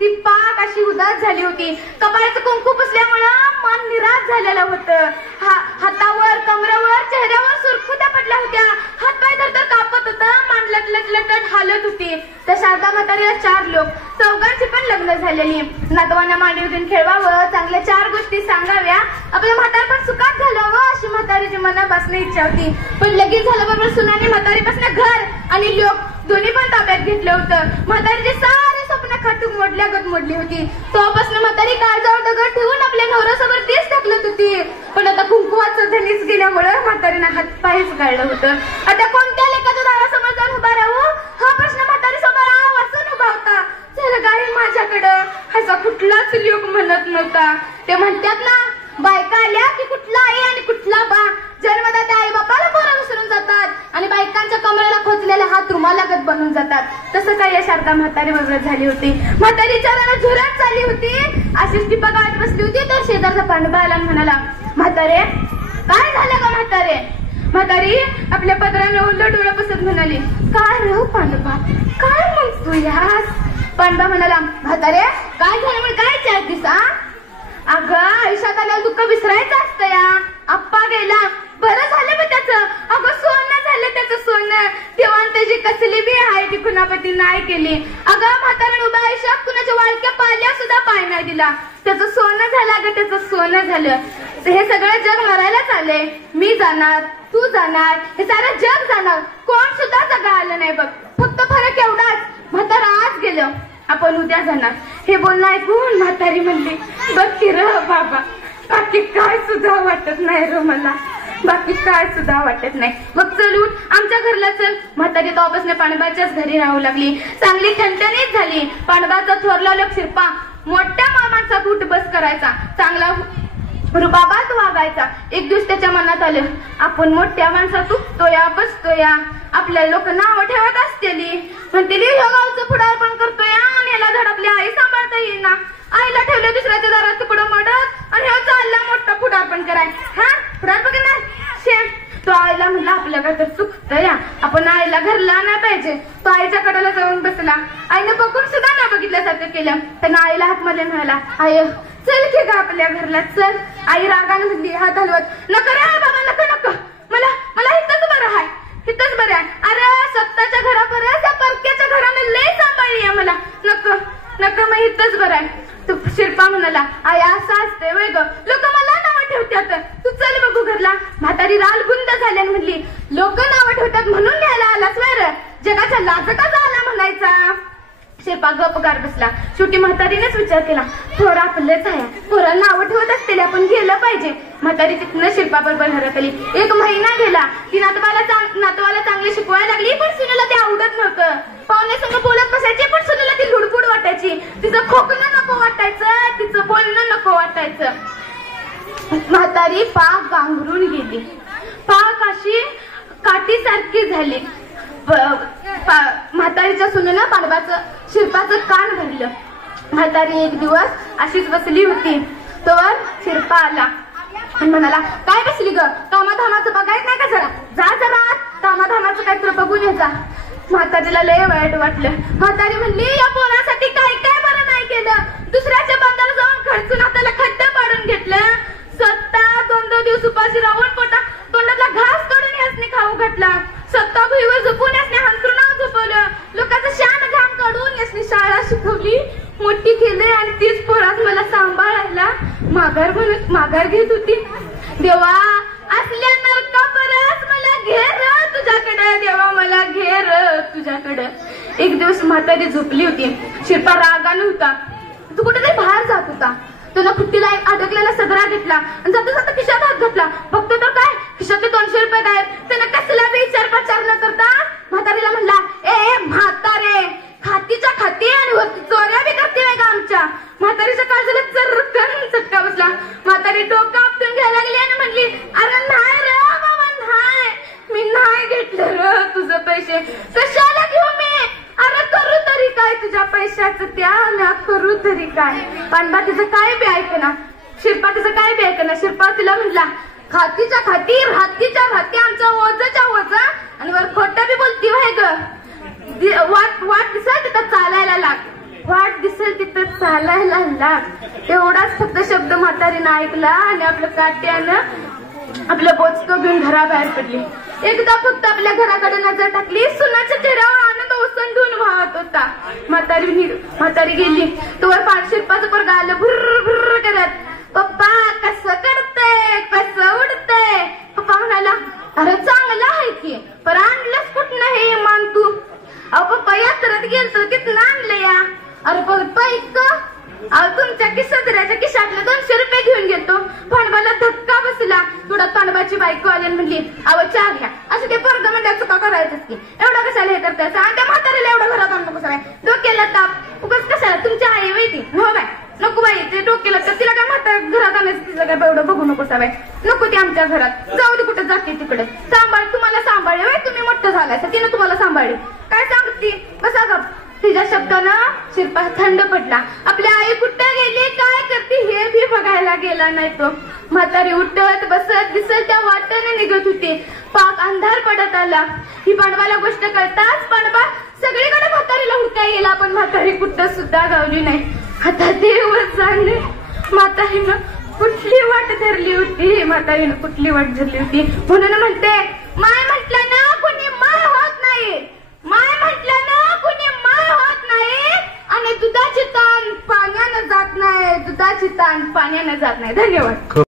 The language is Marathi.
ती पाक अशी उदास झाली होती. कपाळाचं कुंकू पुसल्यामुळं मन निराश झालेलं होतं. हातावर, कमरावर, चेहऱ्यावर सुरकुत्या पडल्या होत्या. हातपाय धरधर कापत होतं. मान लटलट हालत होती. त्या शारदा म्हातारीला 4 लोक, चौघांची पण लग्न झालेली. नातवांना मांडीवरून खेळवावं, चांगल्या 4 गोष्टी सांगाव्या, आपलं म्हातारपण सुखात घालावं अशी म्हातारीची मनापासून इच्छा होती. पण लगेच झाल्याबरोबर सुनाने म्हातारीपासून घर आणि लोक दोन्ही पण ताब्यात घेतलं होतं. म्हातारीचे सारे स्वप्न खाटूक मोडल्यागत मोडली होती. तेव्हापासून म्हातारी काळजावर दगड ठेवून आपल्या नवऱ्यासोबत तेच ढकलत होती. पण आता कुंकुवाचं धनीच गेल्यामुळे म्हातारीनं हातपायच गाळलं होतं. आता कोणत्या लेकाच्या दारासमोर जाऊन उभा राहू हा प्रश्न म्हातारी समोर वाचून उभा होता. चल गाई माझ्याकडं, असा कुठलाच लोक म्हणत नव्हता. ते म्हणतात ना, बायका आल्या की कुठला आई आणि कुठला बा, जन्मदात्या आई बापाला पोरं विसरून जातात आणि बायकांच्या कमरेला खोचलेले हात रुमालागत बनून जातात. तसं काय या शारदा म्हातारी बरोबर झाली होती. म्हातारीच्या रानात झुरट चालली होती. अशीच ती बघत बसली होती तर शेजारचा पांडवा आला म्हणाला, म्हातारे काय झालं का म्हातारे? म्हातारी आपल्या पदरानं ओलं डोळं बसत म्हणाली, काय रे पांडवा, काय म्हणतो यास? पांडवा म्हणाला, म्हातारे काय झालं म्हणजे काय चालतीस? अगं आयुष्यात आल्यावर दुःख विसरायचं असतं या. आप्पा गेला, बरं झालं बा त्याचं. अगं सोनं झालं त्याचं सोनं. तेव्हा त्याची कसली बी आहे ती कुणापती नाही केली. अगं म्हातारण उभ्या आयुष्यात कुणाच्या वाळक्या पाल्या सुद्धा पाय नाही दिला. त्याचं सोनं झालं, अगं त्याचं सोनं झालं. हे सगळं जग मरायलाच आलंय. मी जाणार, तू जाणार, हे सारं जग जाणार, कोण सुद्धा जगा आलं नाही बघ. फक्त फरक एवढाच, म्हातारा आज गेलं, आपण उद्या जाणार. हे बोलणं ऐकून म्हातारी म्हणली, बघ की र बाबा, बाकी काय सुद्धा वाटत नाही र मला, बाकी काय सुद्धा वाटत नाही. मग चल उठ, आमच्या घरला चल. म्हातारी तेव्हापासून पांडवाच्याच घरी राहू लागली. चांगली ठणठणीत झाली. पांडवाचा थोरला लोक शिरपा मोठ्या मामांचा उठ बस करायचा, चांगला रुबाबात वागायचा. एक दिवस त्याच्या मनात आलं, आपण मोठ्या माणसात उठतोया बसतोया, आपल्या लोक नाव ठेवत असतेली, म्हणतेली ह्या गावचं पुढारपण करतोय आणि याला धड आपली आई सांभाळता येईना. आईला ठेवलं दुसऱ्याच्या दारात तुकडं मडत आणि ह्या चालला मोठा पुढारपण कराय. हा पुढारपण नाही शेम. तो आईला म्हणला, आपल्याकडे तर चुकतंय, आपण आईला घरला नाही पाहिजे. तो आईच्या कडेला जाऊन बसला. आईने बघून सुद्धा ना बघितल्यासारखं केलं. त्यानं आईला हातमध्ये म्हणाला, आई चल की ग आपल्या घरला चल. आई रागाने म्हणली हात हलवत, नको रे बाबा नको नको, मला इथंच बरं आहे, इथंच बरं आहे. अरे स्वतःच्या घरापर्यंत त्या परक्याच्या घराने लय सांभाळली आहे मला, नको नको मग इथंच बरं आहे. तू शिरपा म्हणाला, आई असं असते वय ग, लोक मला नावं ठेवतात, तू चल बघू घरला. म्हातारी राल गुंद झाल्याने म्हणली, लोक नावं ठेवतात म्हणून न्यायला आलास वर, जगाच्या लाजका झाला म्हणायचा. शिरपा गपगार बसला. शेवटी म्हातारीनेच विचार केला, थोडं आपलंच आहे, थोडं नावं ठेवत असतील, आपण गेलं पाहिजे. म्हातारी तिथनं शिरपा बरोबर घरात आली. 1 महिना गेला. ती नातवाला चांगली शिकवायला लागली, पण सुनेला ते आवडत नव्हतं. पाहुण्यासंग बोलत बसायची, पण सुनेला ती लुडबुड वाटायची. तिचं खोकणं नको वाटायचं, तिचं बोलणं नको वाटायचं. म्हातारी पाक गांगरून गेली. पाक अशी काठीसारखी झाली. म्हातारीच्या सुनेनं पांडवाचं शिरपाचं कान भरलं. म्हातारी एक दिवस अशीच बसली होती. तर शिरपा आला आणि म्हणाला, काय बसली ग, कामाधामाचं बघायचं नाही का जरा, जा जरा कामाधामाचं काय तर बघून ये जा. म्हातारीला लय वाईट वाटलं. म्हातारी म्हणली, या पोरासाठी काय काय बरं नाही केलं, दुसऱ्याच्या बांधाला जाऊन खर्चून हाताला खड्डा पाडून घेतलं, स्वतः 2-2 दिवस उपाशी राहून तोंडातला घास तोडून यासने खाऊ घातला, स्वतः भुईवर झोपून यासने हंतरुणावर झोपवलं, लोकांचं शान घाम काढून यासने शाळा शिकवली, मोठी केली आणि तीच पोरात मला सांभाळायला माघार घेत होती. देवा असल्या नरका परत मला घेर तुझ्याकडे, देवा मला घेर तुझ्याकडे. एक दिवस म्हातारी झोपली होती. शिरपा रागाने होता. तू कुठेतरी बाहेर जात होता. त्यानं फुट्टीला अडकलेला सदरा घेतला आणि जाता जाता खिशात हात घातला. बघतो तर काय, खिशातले 200 रुपये गायब. त्यानं कसला बी विचार न करता म्हातारीला म्हणला, ए म्हातारे, खातीच्या खाती आणि चोऱ्या बी करते का आमच्या. म्हातारीच्या काळजाला चरकन चटका बसला. म्हातारी डोकं आपटून घ्यायला लागली आणि म्हणली, अरे नाही रे बाबा नाही, मी नाही घेतलं र तुझं पैसे, कशाला घेऊ मी, अरे करू तरी काय तुझ्या पैशाचं, त्या म्या करू तरी काय. पांडवा तिचं काय बी ऐकना, शिरपा तिचं काय बी ऐकना. शिरपा तिला म्हणला, खातीच्या खाती रातीच्या राती आमच्या ओझच्या ओझ आणि वर खोटं बी बोलती व्हाय ग. वाट दिसत तिथं चालायला लाग, वाट दिसत दिसेल तिथं चालायला लाग. एवढाच फक्त शब्द म्हातारीनं ऐकला आणि आपलं काट्यानं आपलं बोचकं घेऊन घराबाहेर पडली. एकदा फक्त आपल्या घराकडे नजर टाकली, सुनाच्या चेहऱ्यावर आनंद ओसंडून वाहत होता. म्हातारी गेली तोवर शिरपाचं पोरगं आलं भुर्र भुर्र करत. पप्पा कसं करते, कसं उडते. पप्पा म्हणाला, अरे चांगलं आहे की, पण आणलंच कुठनं हे इमान तू. अहो पप्पा यात्रेत गेलतो तिथनं आणलं या. अरे पप्पा इतकं. अहो तुमच्या सदऱ्याच्या खिशातले 200 रुपये घेऊन गेलतो. पांडवाला धक्का बसला. थोडा पांडवाची बायको आली म्हणली, अहो चहा घ्या. असं ते पोरगं म्हणल्या चुका करायचंच की, एवढं कशाला हे करतायचं. आणि त्या म्हातारीला एवढं घरात आणू नको सगळ्या. डोक्याला ताप उगाच कशाला. तुमची आई वैती हो बाय नको बाई, ते डोक्याला तर तिला काय म्हातार घरात आणायचं, तिला काय एवढं बघू नको बाय. नको ती आमच्या घरात जाऊ दे, कुठे जाते तिकडे. सांभाळ, तुम्हाला सांभाळले बाई, तुम्ही मोठं झालाय तिने तुम्हाला सांभाळले. काय सांगती बसा गप. तिच्या शब्दानं शिरपा थंड पडला. आपली आई कुठं गेली, काय करते हे भी बघायला गेला नाही तो. म्हातारी उठत बसत दिसल त्या वाटेने निघत होती. पाक अंधार पडत आला. ही पांडवाला गोष्ट कळताच पांडवा सगळीकडे म्हातारीला हुडकाय गेला, पण म्हातारी कुठं सुद्धा गावली नाही. आता देवच जाणले म्हातारीनं कुठली वाट धरली होती. म्हातारीनं कुठली वाट धरली होती म्हणून म्हणते, माय म्हटलं ना कुणी माय होत नाही. माय म्हटलं ना कुणी माय होत नाही. आणि दुधाची ताण पाण्यानं जात नाही, दुधाची ताण पाण्यानं जात नाही. धन्यवाद.